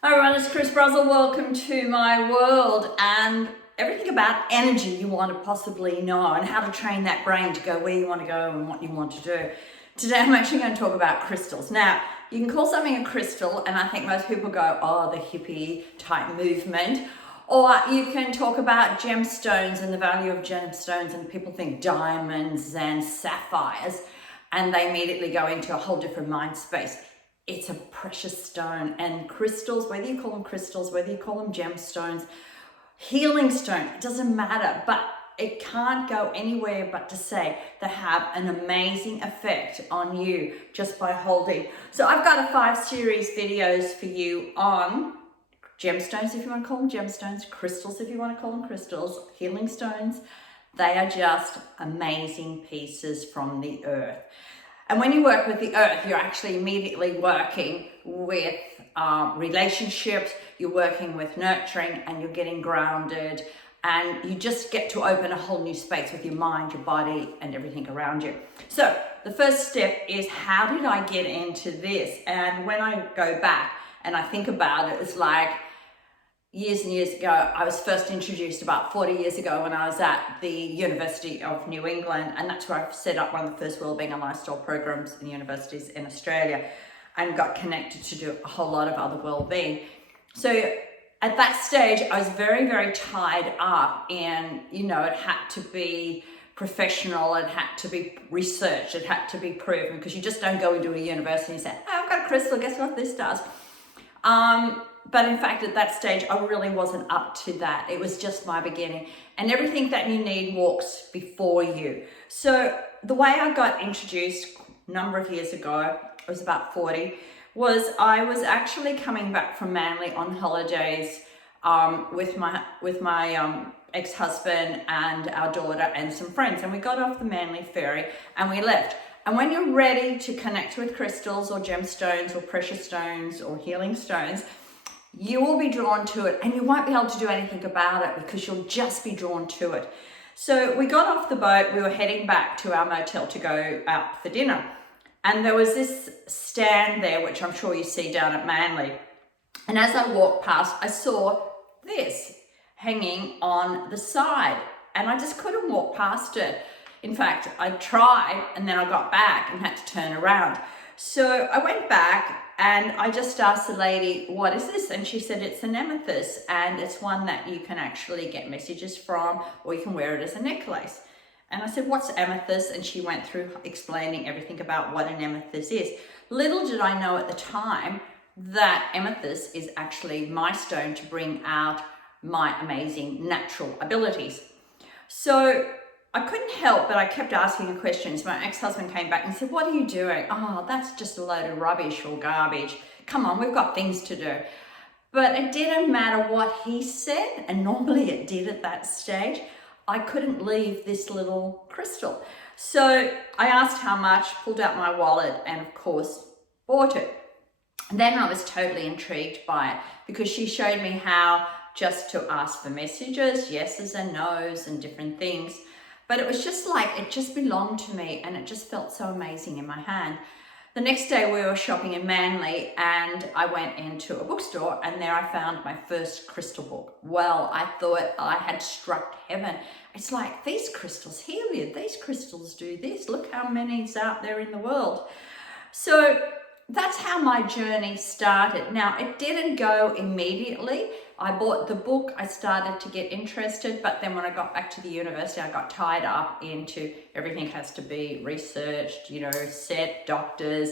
Hi everyone, it's Brazel. Welcome to my world and everything about energy you want to possibly know and how to train that brain to go where you want to go and what you want to do. Today I'm actually going to talk about crystals. Now, you can call something a crystal and I think most people go, oh, the hippie type movement. Or you can talk about gemstones and the value of gemstones, and people think diamonds and sapphires and they immediately go into a whole different mind space. It's a precious stone, and crystals, whether you call them crystals, whether you call them gemstones, healing stone, it doesn't matter, but it can't go anywhere but to say they have an amazing effect on you just by holding. So I've got a 5-series videos for you on gemstones, if you want to call them gemstones, crystals, if you want to call them crystals, healing stones. They are just amazing pieces from the earth. And when you work with the earth, you're actually immediately working with relationships, you're working with nurturing, and you're getting grounded, and you just get to open a whole new space with your mind, your body, and everything around you. So the first step is, how did I get into this? And when I go back and I think about it, it's like years and years ago. I was first introduced about 40 years ago when I was at the University of New England, and that's where I set up one of the first wellbeing and lifestyle programs in universities in Australia, and got connected to do a whole lot of other wellbeing. So at that stage, I was very, very tied up in, it had to be professional, it had to be researched, it had to be proven, because you just don't go into a university and say, oh, I've got a crystal, guess what this does? But in fact, at that stage, I really wasn't up to that. It was just my beginning. And everything that you need walks before you. So the way I got introduced a number of years ago, it was about 40, was I was actually coming back from Manly on holidays with my ex-husband and our daughter and some friends. And we got off the Manly ferry and we left. And when you're ready to connect with crystals or gemstones or precious stones or healing stones, you will be drawn to it, and you won't be able to do anything about it because you'll just be drawn to it. So we got off the boat, we were heading back to our motel to go out for dinner. And there was this stand there, which I'm sure you see down at Manly. And as I walked past, I saw this hanging on the side, and I just couldn't walk past it. In fact, I tried, and then I got back and had to turn around. So I went back and I just asked the lady, what is this? And she said, it's an amethyst, and it's one that you can actually get messages from, or you can wear it as a necklace. And I said, what's amethyst? And she went through explaining everything about what an amethyst is. Little did I know at the time that amethyst is actually my stone to bring out my amazing natural abilities. So I couldn't help, but I kept asking her questions. My ex-husband came back and said, what are you doing? Oh, that's just a load of rubbish or garbage. Come on, we've got things to do. But it didn't matter what he said, and normally it did at that stage. I couldn't leave this little crystal. So I asked how much, pulled out my wallet, and of course, bought it. And then I was totally intrigued by it, because she showed me how just to ask for messages, yeses and nos and different things. But it was just like, it just belonged to me, and it just felt so amazing in my hand. The next day we were shopping in Manly, and I went into a bookstore, and there I found my first crystal book. Well, I thought I had struck heaven. It's like, these crystals heal you, these crystals do this, look how many's out there in the world. So that's how my journey started. Now, it didn't go immediately. I bought the book, I started to get interested, but then when I got back to the university, I got tied up into everything has to be researched, set, doctors.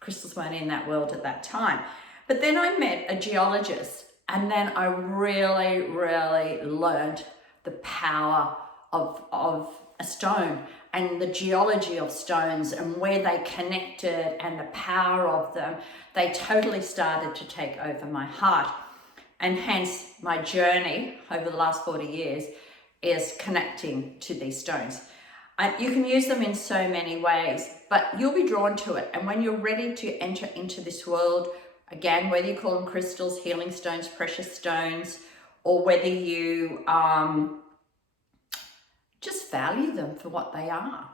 Crystals weren't in that world at that time. But then I met a geologist, and then I really, really learned the power of a stone and the geology of stones and where they connected and the power of them. They totally started to take over my heart. And hence my journey over the last 40 years is connecting to these stones. You can use them in so many ways, but you'll be drawn to it. And when you're ready to enter into this world, again, whether you call them crystals, healing stones, precious stones, or whether you just value them for what they are.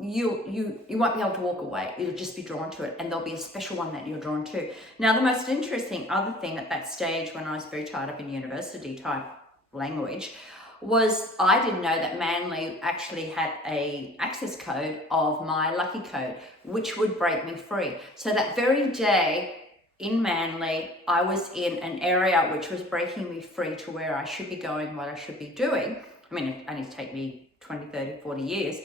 you won't be able to walk away. You'll just be drawn to it, and there'll be a special one that you're drawn to. Now, the most interesting other thing at that stage, when I was very tied up in university type language, was I didn't know that Manly actually had a access code of my lucky code, which would break me free. So that very day in Manly, I was in an area which was breaking me free to where I should be going, what I should be doing. I mean, it only take me 20, 30, 40 years.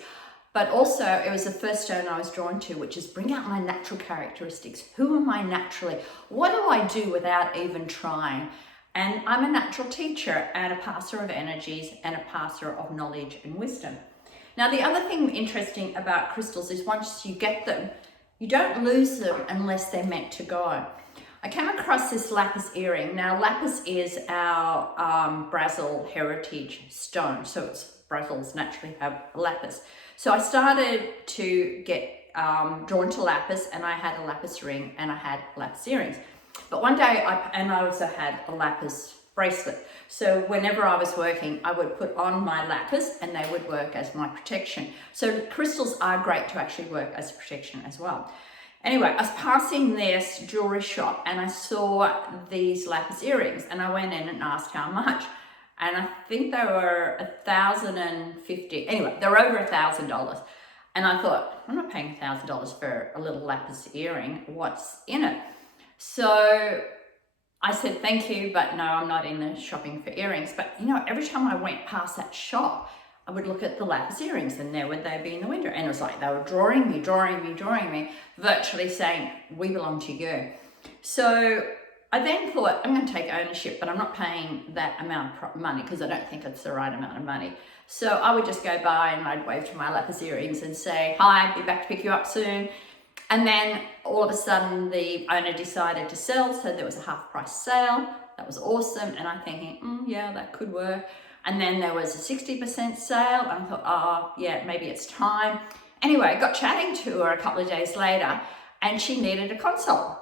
But also, it was the first stone I was drawn to, which is bring out my natural characteristics. Who am I naturally? What do I do without even trying? And I'm a natural teacher and a passer of energies and a passer of knowledge and wisdom. Now, the other thing interesting about crystals is once you get them, you don't lose them unless they're meant to go. I came across this lapis earring. Now, lapis is our Brazel heritage stone. So Brazils naturally have lapis. So I started to get drawn to lapis, and I had a lapis ring and I had lapis earrings. But one day, I also had a lapis bracelet. So whenever I was working, I would put on my lapis and they would work as my protection. So crystals are great to actually work as protection as well. Anyway, I was passing this jewelry shop and I saw these lapis earrings, and I went in and asked how much. And I think they were $1,050. Anyway, they were over $1,000. And I thought, I'm not paying $1,000 for a little lapis earring. What's in it? So I said, thank you, but no, I'm not in the shopping for earrings. But you know, every time I went past that shop, I would look at the lapis earrings, and there would they be in the window. And it was like they were drawing me, virtually saying, we belong to you. So I then thought, I'm going to take ownership, but I'm not paying that amount of money because I don't think it's the right amount of money. So I would just go by and I'd wave to my lapis earrings and say, hi, be back to pick you up soon. And then all of a sudden the owner decided to sell, so there was a half price sale. That was awesome. And I'm thinking, yeah, that could work. And then there was a 60% sale, and I thought, oh yeah, maybe it's time. Anyway, I got chatting to her a couple of days later, and she needed a consult.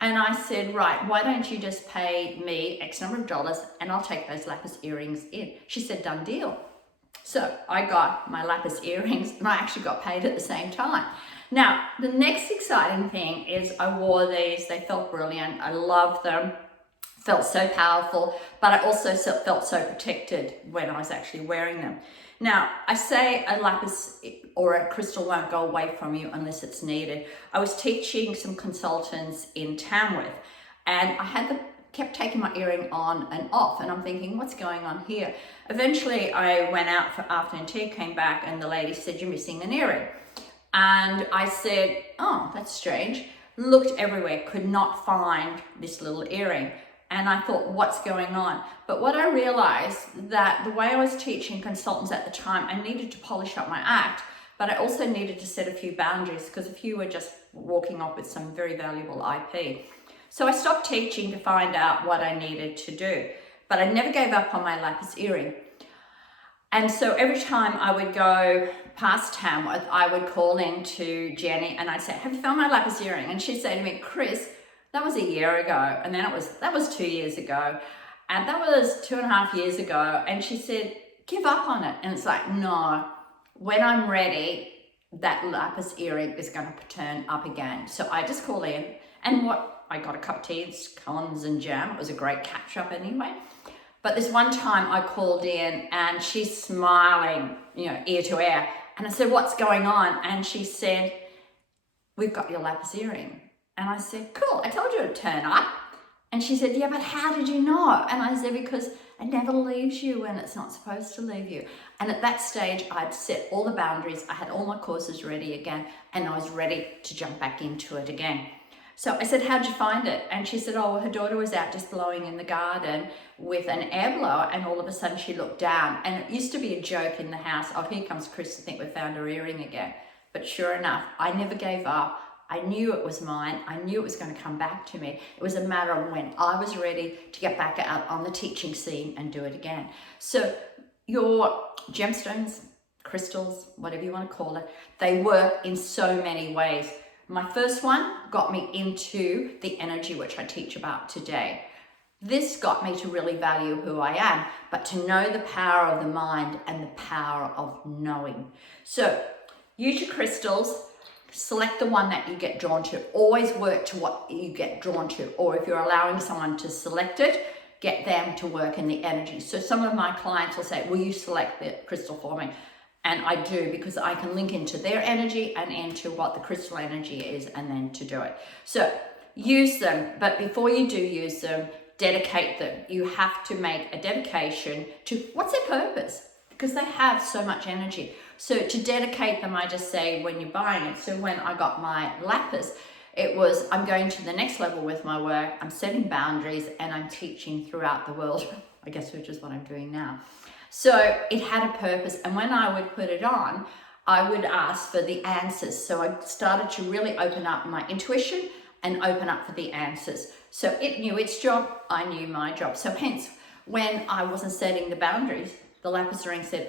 And I said, right, why don't you just pay me X number of dollars and I'll take those lapis earrings in. She said, done deal. So I got my lapis earrings and I actually got paid at the same time. Now, the next exciting thing is I wore these. They felt brilliant. I loved them. Felt so powerful, but I also felt so protected when I was actually wearing them. Now, I say a lapis or a crystal won't go away from you unless it's needed. I was teaching some consultants in Tamworth, and I kept taking my earring on and off, and I'm thinking, what's going on here? Eventually, I went out for afternoon tea, came back, and the lady said, you're missing an earring. And I said, oh, that's strange. Looked everywhere, could not find this little earring. And I thought, what's going on? But what I realized that the way I was teaching consultants at the time, I needed to polish up my act, but I also needed to set a few boundaries because a few were just walking off with some very valuable IP. So I stopped teaching to find out what I needed to do, but I never gave up on my lapis earring. And so every time I would go past Tamworth, I would call in to Jenny and I'd say, have you found my lapis earring? And she'd say to me, Chris, that was a year ago, and then that was 2 years ago, and that was 2.5 years ago, and she said, give up on it. And it's like, no, when I'm ready, that lapis earring is going to turn up again. So I just call in, and I got a cup of tea, scones and jam. It was a great catch up anyway. But this one time I called in and she's smiling, ear to ear, and I said, what's going on? And she said, we've got your lapis earring. And I said, cool, I told you it'd turn up. And she said, yeah, but how did you know? And I said, because it never leaves you when it's not supposed to leave you. And at that stage, I'd set all the boundaries. I had all my courses ready again, and I was ready to jump back into it again. So I said, how'd you find it? And she said, oh, her daughter was out just blowing in the garden with an air blower, and all of a sudden she looked down. And it used to be a joke in the house, oh, here comes Chris to think we found her earring again. But sure enough, I never gave up. I knew it was mine. I knew it was going to come back to me. It was a matter of when I was ready to get back out on the teaching scene and do it again. So your gemstones, crystals, whatever you want to call it, they work in so many ways. My first one got me into the energy which I teach about today. This got me to really value who I am, but to know the power of the mind and the power of knowing. So use your crystals, select the one that you get drawn to. Always work to what you get drawn to, or if you're allowing someone to select it, get them to work in the energy. So some of my clients will say, will you select the crystal for me? And I do, because I can link into their energy and into what the crystal energy is, and then to do it. So use them, but before you do use them, dedicate them. You have to make a dedication to what's their purpose, because they have so much energy. So to dedicate them, I just say when you're buying it. So when I got my lapis, it was, I'm going to the next level with my work, I'm setting boundaries, and I'm teaching throughout the world, I guess, which is what I'm doing now. So it had a purpose, and when I would put it on, I would ask for the answers. So I started to really open up my intuition and open up for the answers. So it knew its job, I knew my job. So hence, when I wasn't setting the boundaries, the lapis earring said,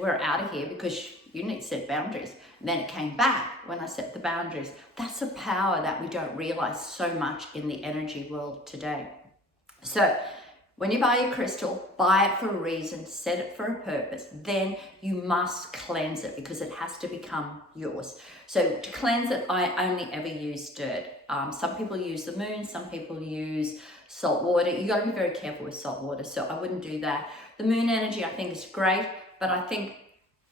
we're out of here because you need to set boundaries. And then it came back when I set the boundaries. That's a power that we don't realize so much in the energy world today. So when you buy your crystal, buy it for a reason, set it for a purpose. Then you must cleanse it, because it has to become yours. So to cleanse it, I only ever use dirt. Some people use the moon, some people use salt water. You got to be very careful with salt water, so I wouldn't do that. The moon energy, I think, is great, but I think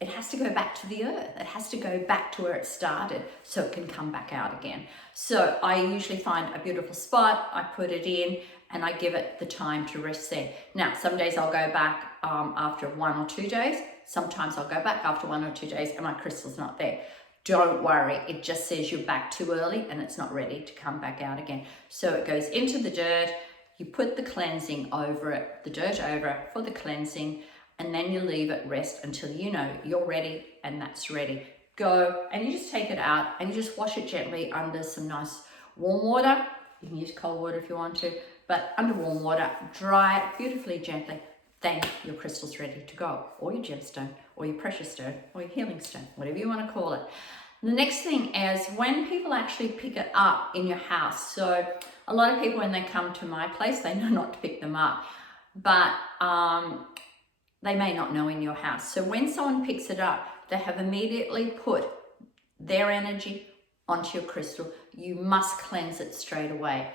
it has to go back to the earth. It has to go back to where it started so it can come back out again. So I usually find a beautiful spot, I put it in, and I give it the time to rest there. Now, some days I'll go back after 1 or 2 days. Sometimes I'll go back after 1 or 2 days and my crystal's not there. Don't worry, it just says you're back too early and it's not ready to come back out again. So it goes into the dirt, you put the cleansing over it, the dirt over it for the cleansing, and then you leave it rest until you know you're ready and that's ready. Go, and you just take it out and you just wash it gently under some nice warm water. You can use cold water if you want to, but under warm water, dry it beautifully gently. Then your crystal's ready to go, or your gemstone, or your precious stone, or your healing stone, whatever you want to call it. The next thing is when people actually pick it up in your house. So a lot of people, when they come to my place, they know not to pick them up, but they may not know in your house. So when someone picks it up, they have immediately put their energy onto your crystal. You must cleanse it straight away.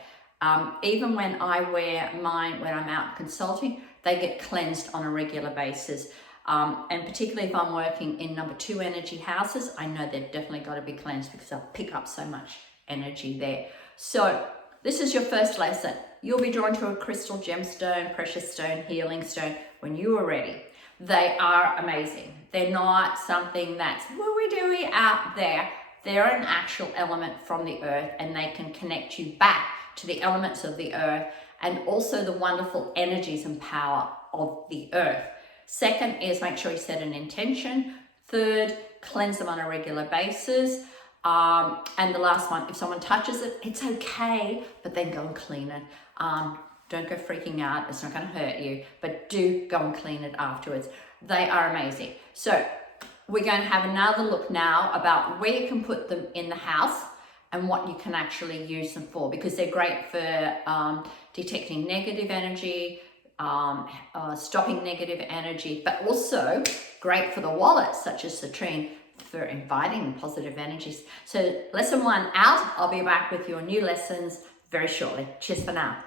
Even when I wear mine, when I'm out consulting, they get cleansed on a regular basis. And particularly if I'm working in number 2 energy houses, I know they've definitely got to be cleansed because they'll pick up so much energy there. So this is your first lesson. You'll be drawn to a crystal, gemstone, precious stone, healing stone when you are ready. They are amazing. They're not something that's woo-wee-dooey out there. They're an actual element from the earth, and they can connect you back to the elements of the earth and also the wonderful energies and power of the earth. Second is make sure you set an intention. Third, cleanse them on a regular basis. And the last one, if someone touches it, it's okay, but then go and clean it. Don't go freaking out, it's not going to hurt you, but do go and clean it afterwards. They are amazing. So we're going to have another look now about where you can put them in the house and what you can actually use them for, because they're great for detecting negative energy, stopping negative energy, but also great for the wallet, such as citrine, for inviting positive energies. So lesson 1 out. I'll be back with your new lessons very shortly. Cheers for now.